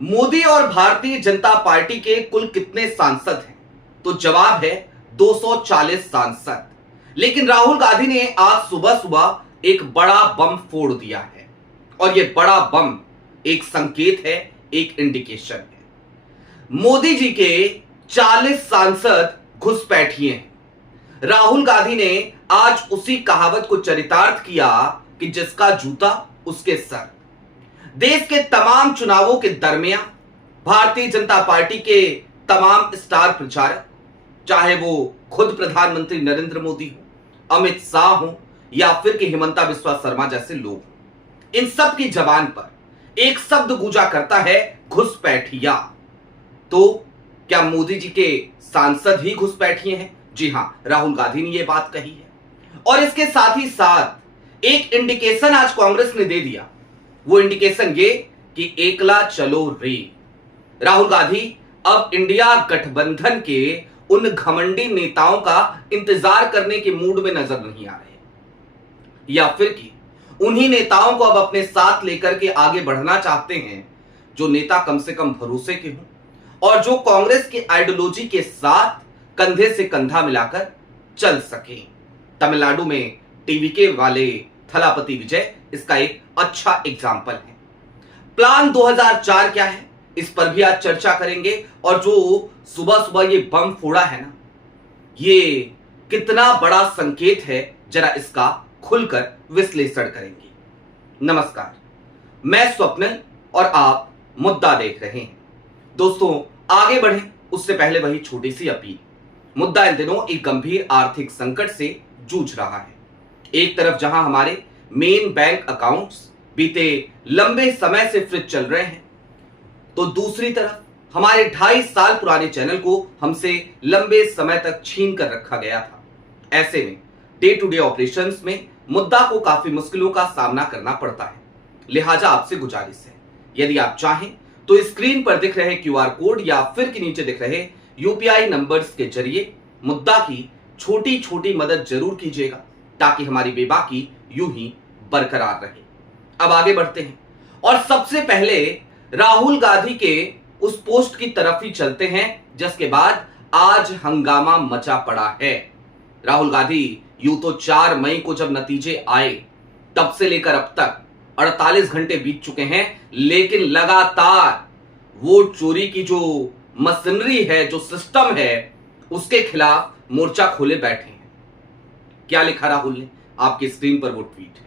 मोदी और भारतीय जनता पार्टी के कुल कितने सांसद हैं? तो जवाब है 240 सांसद। लेकिन राहुल गांधी ने आज सुबह सुबह एक बड़ा बम फोड़ दिया है और यह बड़ा बम एक संकेत है, एक इंडिकेशन है। मोदी जी के 40 सांसद घुसपैठिए हैं। राहुल गांधी ने आज उसी कहावत को चरितार्थ किया कि जिसका जूता उसके सर। देश के तमाम चुनावों के दरमियान भारतीय जनता पार्टी के तमाम स्टार प्रचारक, चाहे वो खुद प्रधानमंत्री नरेंद्र मोदी हो, अमित शाह हो या फिर कि हिमंता बिस्वा शर्मा जैसे लोग हो, इन सब की जबान पर एक शब्द गूंजा करता है, घुसपैठिया। तो क्या मोदी जी के सांसद ही घुसपैठिए हैं? जी हां, राहुल गांधी ने यह बात कही है। और इसके साथ ही साथ एक इंडिकेशन आज कांग्रेस ने दे दिया। वो इंडिकेशन ये कि एकला चलो रे। राहुल गांधी अब इंडिया गठबंधन के उन घमंडी नेताओं का इंतजार करने के मूड में नजर नहीं आ रहे, या फिर कि उन्हीं नेताओं को अब अपने साथ लेकर के आगे बढ़ना चाहते हैं जो नेता कम से कम भरोसे के हों और जो कांग्रेस की आइडियोलॉजी के साथ कंधे से कंधा मिलाकर चल सके। तमिलनाडु में टीवीके वाले थलापति विजय इसका एक अच्छा एग्जाम्पल है। प्लान 2004 क्या है, इस पर भी आज चर्चा करेंगे। और जो सुबह सुबह ये बम फोड़ा है ना, ये कितना बड़ा संकेत है, जरा इसका खुलकर विश्लेषण करेंगे। नमस्कार, मैं स्वप्निल और आप मुद्दा देख रहे हैं। दोस्तों, आगे बढ़ें उससे पहले वही छोटी सी अपील। मुद्दा इन दिनों एक गंभीर आर्थिक संकट से जूझ रहा है। एक तरफ जहां हमारे मेन बैंक अकाउंट्स बीते लंबे समय से फ्रीज चल रहे हैं, तो दूसरी तरफ हमारे 2.5 साल पुराने चैनल को हमसे लंबे समय तक छीन कर रखा गया था। ऐसे में डे टू डे ऑपरेशंस में मुद्दा को काफी मुश्किलों का सामना करना पड़ता है। लिहाजा आपसे गुजारिश है, यदि आप चाहें तो स्क्रीन पर दिख रहे क्यूआर कोड या फिर के नीचे दिख रहे यूपीआई नंबर्स के जरिए मुद्दा की छोटी छोटी मदद जरूर कीजिएगा, ताकि हमारी बेबाकी यूं ही बरकरार रहे। अब आगे बढ़ते हैं और सबसे पहले राहुल गांधी के उस पोस्ट की तरफ ही चलते हैं जिसके बाद आज हंगामा मचा पड़ा है। राहुल गांधी यूं तो 4 मई को जब नतीजे आए तब से लेकर अब तक 48 घंटे बीत चुके हैं, लेकिन लगातार वोट चोरी की जो मशीनरी है, जो सिस्टम है, उसके खिलाफ मोर्चा खोले बैठे हैं। क्या लिखा राहुल ने? आपकी स्क्रीन पर वो ट्वीट है।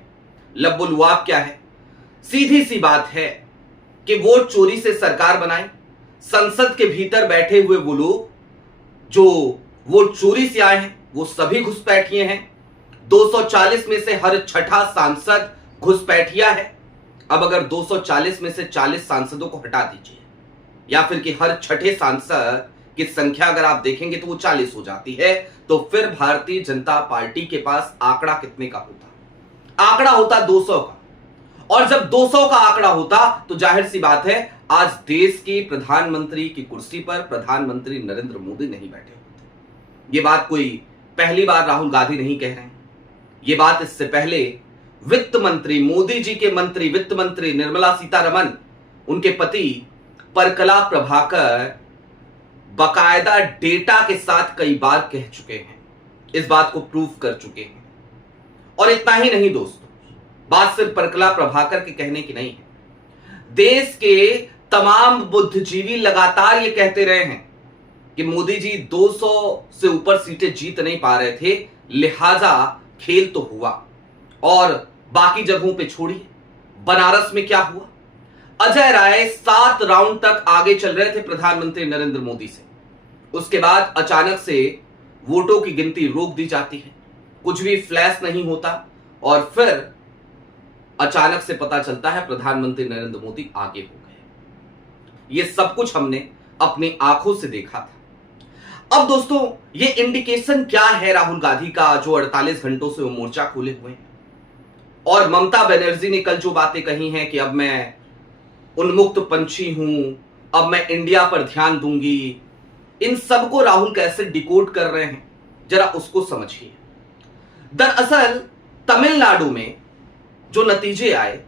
लब्बुलुआब क्या है? सीधी सी बात है कि वोट चोरी से सरकार बनाई। संसद के भीतर बैठे हुए वो लोग जो वोट चोरी से आए हैं वो सभी घुसपैठिए हैं। 240 में से हर छठा सांसद घुसपैठिया है। अब अगर 240 में से 40 सांसदों को हटा दीजिए या फिर कि हर छठे सांसद की संख्या अगर आप देखेंगे तो वो 40 हो जाती है, तो फिर भारतीय जनता पार्टी के पास आंकड़ा कितने का होता? आंकड़ा होता 200 का। और जब 200 का आंकड़ा होता तो जाहिर सी बात है आज देश की प्रधानमंत्री की कुर्सी पर प्रधानमंत्री नरेंद्र मोदी नहीं बैठे होते। ये बात कोई पहली बार राहुल गांधी नहीं कह रहे हैं। ये बात इससे पहले वित्त मंत्री, मोदी जी के मंत्री, वित्त मंत्री निर्मला सीतारमण, उनके पति परकला प्रभाकर बकायदा डेटा के साथ कई बार कह चुके हैं, इस बात को प्रूव कर चुके हैं। और इतना ही नहीं दोस्तों, बात सिर्फ परकला प्रभाकर के कहने की नहीं है। देश के तमाम बुद्धिजीवी लगातार ये कहते रहे हैं कि मोदी जी 200 से ऊपर सीटें जीत नहीं पा रहे थे, लिहाजा खेल तो हुआ। और बाकी जगहों पे छोड़िए, बनारस में क्या हुआ? अजय राय 7 राउंड तक आगे चल रहे थे प्रधानमंत्री नरेंद्र मोदी से। उसके बाद अचानक से वोटों की गिनती रोक दी जाती है, कुछ भी फ्लैश नहीं होता और फिर अचानक से पता चलता है प्रधानमंत्री नरेंद्र मोदी आगे हो गए। ये सब कुछ हमने अपनी आंखों से देखा था। अब दोस्तों, ये इंडिकेशन क्या है राहुल गांधी का जो 48 घंटों से वो मोर्चा खोले हुए हैं? और ममता बनर्जी ने कल जो बातें कही हैं कि अब मैं उन्मुक्त पंछी हूं, अब मैं इंडिया पर ध्यान दूंगी, इन सब को राहुल कैसे डिकोड कर रहे हैं, जरा उसको समझिए। दरअसल तमिलनाडु में जो नतीजे आए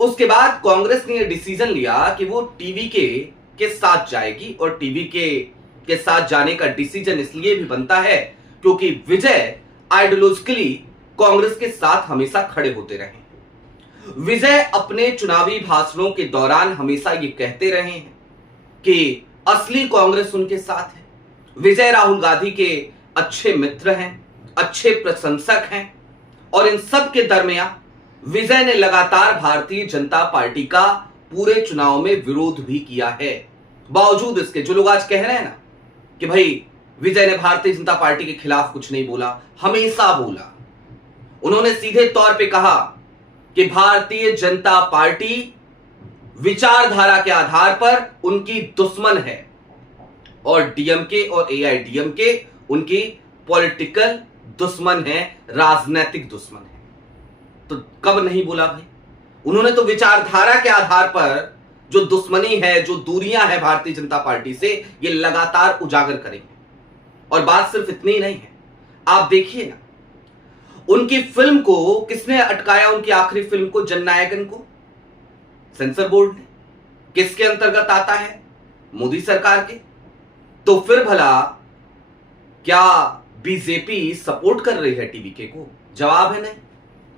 उसके बाद कांग्रेस ने यह डिसीजन लिया कि वो टीवी के साथ जाएगी, और टीवी के साथ जाने का डिसीजन इसलिए भी बनता है क्योंकि विजय आइडियोलॉजिकली कांग्रेस के साथ हमेशा खड़े होते रहे। विजय अपने चुनावी भाषणों के दौरान हमेशा ये कहते रहे हैं कि असली कांग्रेस उनके साथ है। विजय राहुल गांधी के अच्छे मित्र हैं, अच्छे प्रशंसक हैं, और इन सब के दरमियान विजय ने लगातार भारतीय जनता पार्टी का पूरे चुनाव में विरोध भी किया है। बावजूद इसके जो लोग आज कह रहे हैं ना कि भाई विजय ने भारतीय जनता पार्टी के खिलाफ कुछ नहीं बोला, हमेशा बोला। उन्होंने सीधे तौर पे कहा कि भारतीय जनता पार्टी विचारधारा के आधार पर उनकी दुश्मन है, और डीएमके और एआईडीएमके उनकी पॉलिटिकल दुश्मन है, राजनीतिक दुश्मन है। तो कब नहीं बोला भाई? उन्होंने तो विचारधारा के आधार पर जो दुश्मनी है, जो दूरियां हैं भारतीय जनता पार्टी से, ये लगातार उजागर करेंगे। और बात सिर्फ इतनी ही नहीं है, आप देखिए ना, उनकी फिल्म को किसने अटकाया? उनकी आखिरी फिल्म को, जननायकन को, सेंसर बोर्ड ने। किसके अंतर्गत आता है? मोदी सरकार के। तो फिर भला क्या बीजेपी सपोर्ट कर रही है टीवीके को? जवाब है नहीं।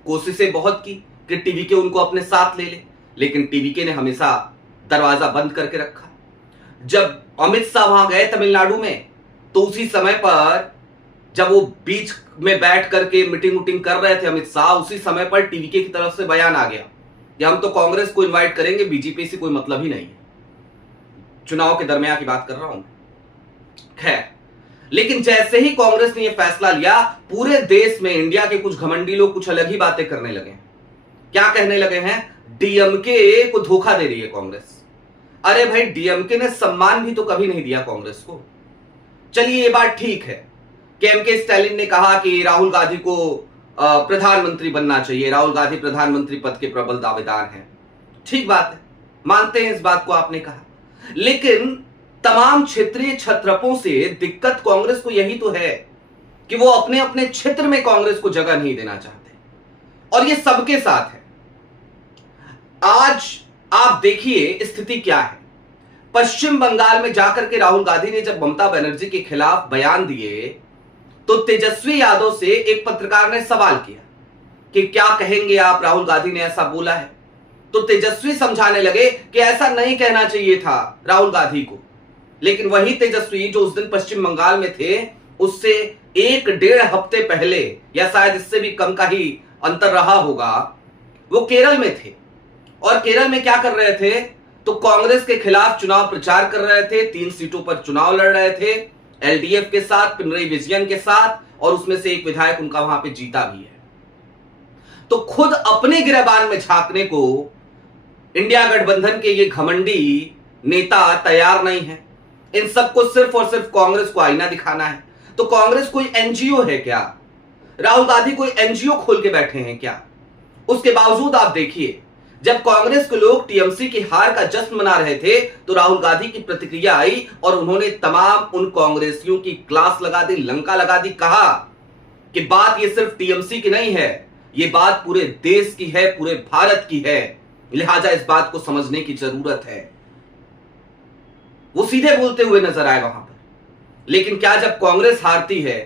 कोशिशें बहुत की कि टीवीके उनको अपने साथ ले ले, लेकिन टीवीके ने हमेशा दरवाजा बंद करके रखा। जब अमित शाह वहां गए तमिलनाडु में, तो उसी समय पर जब वो बीच में बैठ करके मीटिंग कर रहे थे अमित शाह, उसी समय पर टीवीके की तरफ से बयान आ गया कि हम तो कांग्रेस को इनवाइट करेंगे, बीजेपी से कोई मतलब ही नहीं है। चुनाव के दरमियान की बात कर रहा हूं। खैर, लेकिन जैसे ही कांग्रेस ने यह फैसला लिया, पूरे देश में इंडिया के कुछ घमंडी लोग कुछ अलग ही बातें करने लगे। क्या कहने लगे हैं? डीएमके को धोखा दे रही है कांग्रेस। अरे भाई, डीएमके ने सम्मान भी तो कभी नहीं दिया कांग्रेस को। चलिए, ये बात ठीक है कि एमके स्टालिन ने कहा कि राहुल गांधी को प्रधानमंत्री बनना चाहिए, राहुल गांधी प्रधानमंत्री पद के प्रबल दावेदार हैं। ठीक बात है, मानते हैं इस बात को, आपने कहा। लेकिन तमाम क्षेत्रीय छत्रपों से दिक्कत कांग्रेस को यही तो है कि वो अपने अपने क्षेत्र में कांग्रेस को जगह नहीं देना चाहते, और ये सबके साथ है। आज आप देखिए स्थिति क्या है। पश्चिम बंगाल में जाकर के राहुल गांधी ने जब ममता बनर्जी के खिलाफ बयान दिए, तो तेजस्वी यादव से एक पत्रकार ने सवाल किया कि क्या कहेंगे आप, राहुल गांधी ने ऐसा बोला है। तो तेजस्वी समझाने लगे कि ऐसा नहीं कहना चाहिए था राहुल गांधी को। लेकिन वही तेजस्वी जो उस दिन पश्चिम बंगाल में थे, उससे 1-1.5 हफ्ते पहले, या शायद इससे भी कम का ही अंतर रहा होगा, वो केरल में थे। और केरल में क्या कर रहे थे? तो कांग्रेस के खिलाफ चुनाव प्रचार कर रहे थे। 3 सीटों पर चुनाव लड़ रहे थे, एलडीएफ के साथ, पिनरई विजयन के साथ, और उसमें से एक विधायक उनका वहां पे जीता भी है। तो खुद अपने गिरबान में झांकने को इंडिया गठबंधन के ये घमंडी नेता तैयार नहीं है। इन सबको सिर्फ और सिर्फ कांग्रेस को आईना दिखाना है। तो कांग्रेस कोई एनजीओ है क्या? राहुल गांधी कोई एनजीओ खोल के बैठे हैं क्या? उसके बावजूद आप देखिए, जब कांग्रेस के लोग टीएमसी की हार का जश्न मना रहे थे, तो राहुल गांधी की प्रतिक्रिया आई और उन्होंने तमाम उन कांग्रेसियों की क्लास लगा दी, लंका लगा दी। कहा कि बात ये सिर्फ टीएमसी की नहीं है, ये बात पूरे देश की है, पूरे भारत की है, लिहाजा इस बात को समझने की जरूरत है। वो सीधे बोलते हुए नजर आए वहां पर। लेकिन क्या जब कांग्रेस हारती है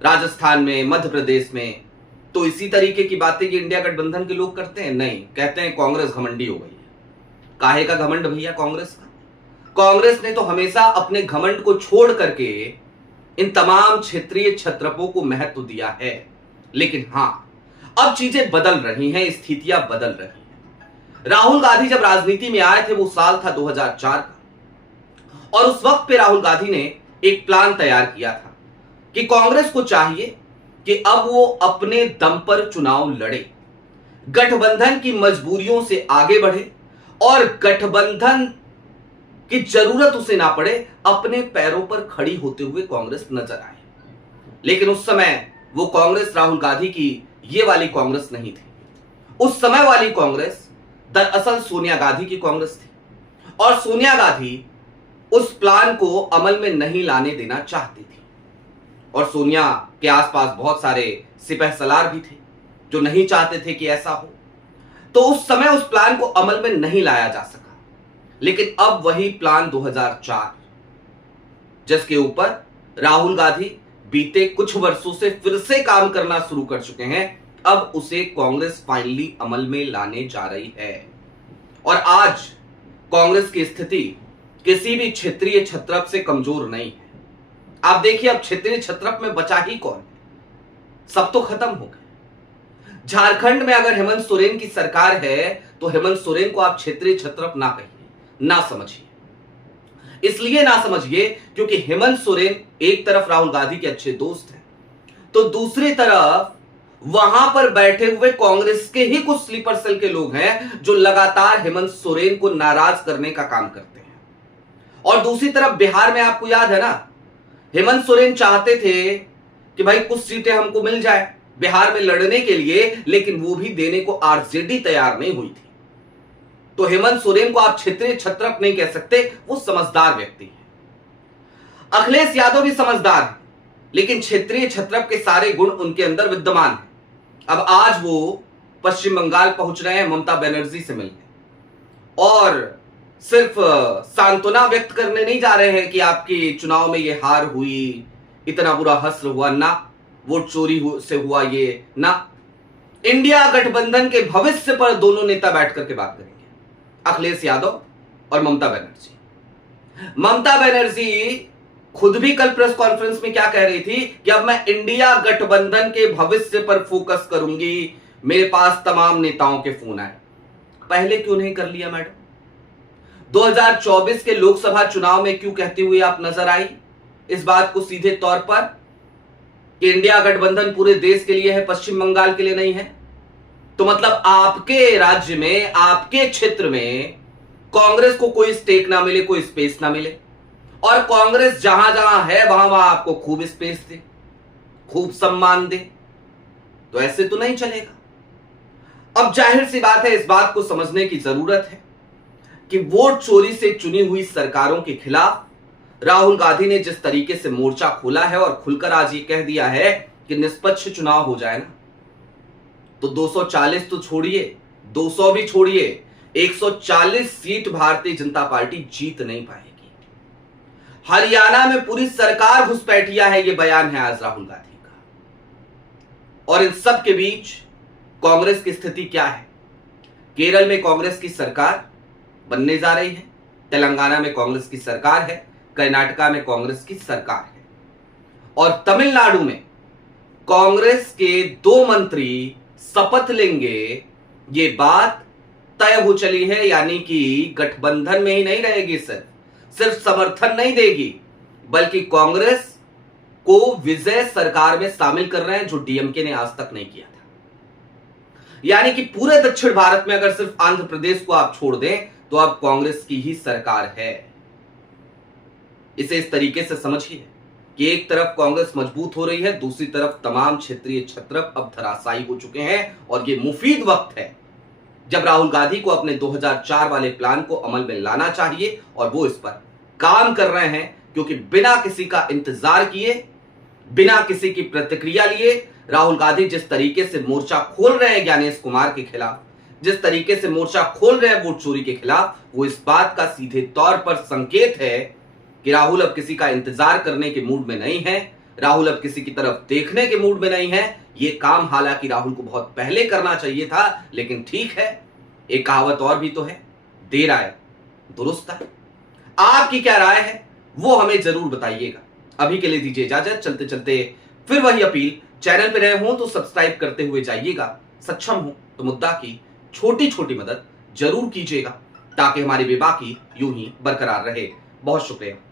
राजस्थान में, मध्य प्रदेश में, तो इसी तरीके की बातें कि इंडिया गठबंधन के लोग करते हैं? नहीं, कहते हैं कांग्रेस घमंडी हो गई है। काहे का घमंड भैया कांग्रेस का? कांग्रेस ने तो हमेशा अपने घमंड को छोड़ करके इन तमाम क्षेत्रीय छत्रपों को महत्व दिया है। लेकिन हां, अब चीजें बदल रही हैं, स्थितियां बदल रही हैं। राहुल गांधी जब राजनीति में आए थे, वो साल था 2004 का, और उस वक्त पे राहुल गांधी ने एक प्लान तैयार किया था कि कांग्रेस को चाहिए कि अब वो अपने दम पर चुनाव लड़े, गठबंधन की मजबूरियों से आगे बढ़े, और गठबंधन की जरूरत उसे ना पड़े, अपने पैरों पर खड़ी होते हुए कांग्रेस नजर आए। लेकिन उस समय वो कांग्रेस राहुल गांधी की ये वाली कांग्रेस नहीं थी। उस समय वाली कांग्रेस दरअसल सोनिया गांधी की कांग्रेस थी, और सोनिया गांधी उस प्लान को अमल में नहीं लाने देना चाहती थी। और सोनिया के आसपास बहुत सारे सिपह सलार भी थे जो नहीं चाहते थे कि ऐसा हो। तो उस समय उस प्लान को अमल में नहीं लाया जा सका। लेकिन अब वही प्लान 2004, जिसके ऊपर राहुल गांधी बीते कुछ वर्षों से फिर से काम करना शुरू कर चुके हैं, अब उसे कांग्रेस फाइनली अमल में लाने जा रही है। और आज कांग्रेस की स्थिति किसी भी क्षेत्रीय छत्रप से कमजोर नहीं है। आप देखिए, अब क्षेत्रीय छत्रप में बचा ही कौन है? सब तो खत्म हो गए। झारखंड में अगर हेमंत सोरेन की सरकार है तो हेमंत सोरेन को आप क्षेत्रीय छत्रप ना कहिए, ना समझिए। इसलिए ना समझिए क्योंकि हेमंत सोरेन एक तरफ राहुल गांधी के अच्छे दोस्त हैं, तो दूसरी तरफ वहां पर बैठे हुए कांग्रेस के ही कुछ स्लीपर सेल के लोग हैं जो लगातार हेमंत सोरेन को नाराज करने का काम करते हैं। और दूसरी तरफ बिहार में आपको याद है ना, हेमंत सोरेन चाहते थे कि भाई कुछ सीटें हमको मिल जाए बिहार में लड़ने के लिए, लेकिन वो भी देने को आरजेडी तैयार नहीं हुई थी। तो हेमंत सोरेन को आप क्षेत्रीय छत्रप नहीं कह सकते, वो समझदार व्यक्ति है। अखिलेश यादव भी समझदार है, लेकिन क्षेत्रीय छत्रप के सारे गुण उनके अंदर विद्यमान हैं। अब आज वो पश्चिम बंगाल पहुंच रहे हैं ममता बनर्जी से मिलने, और सिर्फ सांत्वना व्यक्त करने नहीं जा रहे हैं कि आपकी चुनाव में ये हार हुई, इतना बुरा हश्र हुआ ना, वोट चोरी से हुआ ये ना। इंडिया गठबंधन के भविष्य पर दोनों नेता बैठ करके बात करेंगे, अखिलेश यादव और ममता बनर्जी। ममता बनर्जी खुद भी कल प्रेस कॉन्फ्रेंस में क्या कह रही थी कि अब मैं इंडिया गठबंधन के भविष्य पर फोकस करूंगी, मेरे पास तमाम नेताओं के फोन आए। पहले क्यों नहीं कर लिया मैडम? 2024 के लोकसभा चुनाव में क्यों कहती हुई आप नजर आई इस बात को सीधे तौर पर कि इंडिया गठबंधन पूरे देश के लिए है, पश्चिम बंगाल के लिए नहीं है? तो मतलब आपके राज्य में, आपके क्षेत्र में कांग्रेस को कोई स्टेक ना मिले, कोई स्पेस ना मिले, और कांग्रेस जहां जहां है वहां वहां आपको खूब स्पेस दे, खूब सम्मान दे। तो ऐसे तो नहीं चलेगा। अब जाहिर सी बात है, इस बात को समझने की जरूरत है कि वोट चोरी से चुनी हुई सरकारों के खिलाफ राहुल गांधी ने जिस तरीके से मोर्चा खोला है और खुलकर आज ये कह दिया है कि निष्पक्ष चुनाव हो जाए ना, तो 240 तो छोड़िए, 200 भी छोड़िए, 140 सीट भारतीय जनता पार्टी जीत नहीं पाएगी। हरियाणा में पूरी सरकार घुसपैठिया है, ये बयान है आज राहुल गांधी का। और इन सब के बीच कांग्रेस की स्थिति क्या है? केरल में कांग्रेस की सरकार बनने जा रही है, तेलंगाना में कांग्रेस की सरकार है, कर्नाटका में कांग्रेस की सरकार है, और तमिलनाडु में कांग्रेस के 2 मंत्री शपथ लेंगे। ये बात तय हो चली है, यानी कि गठबंधन में ही नहीं रहेगी, सिर्फ समर्थन नहीं देगी, बल्कि कांग्रेस को विजय सरकार में शामिल कर रहे हैं, जो डीएमके ने आज तक नहीं किया था। यानी कि पूरे दक्षिण भारत में अगर सिर्फ आंध्र प्रदेश को आप छोड़ दें तो अब कांग्रेस की ही सरकार है। इसे इस तरीके से समझिए कि एक तरफ कांग्रेस मजबूत हो रही है, दूसरी तरफ तमाम क्षेत्रीय छत्रप अब धराशायी हो चुके हैं, और ये मुफीद वक्त है जब राहुल गांधी को अपने 2004 वाले प्लान को अमल में लाना चाहिए, और वो इस पर काम कर रहे हैं। क्योंकि बिना किसी का इंतजार किए, बिना किसी की प्रतिक्रिया लिए राहुल गांधी जिस तरीके से मोर्चा खोल रहे हैं ज्ञानेश कुमार के खिलाफ, जिस तरीके से मोर्चा खोल रहे हैं वोट चोरी के खिलाफ, वो इस बात का सीधे तौर पर संकेत है कि राहुल अब किसी का इंतजार करने के मूड में नहीं है, राहुल अब किसी की तरफ देखने के मूड में नहीं है। ये काम हालांकि राहुल को बहुत पहले करना चाहिए था, लेकिन ठीक है, एक कहावत और भी तो है, देर आए दुरुस्त आए। आपकी क्या राय है वो हमें जरूर बताइएगा। अभी के लिए दीजिए इजाजत। चलते चलते फिर वही अपील, चैनल पे नए हो तो सब्सक्राइब करते हुए जाइएगा, सक्षम हो तो मुद्दा की छोटी छोटी मदद जरूर कीजिएगा, ताकि हमारी बेबाकी यूं ही बरकरार रहे। बहुत शुक्रिया।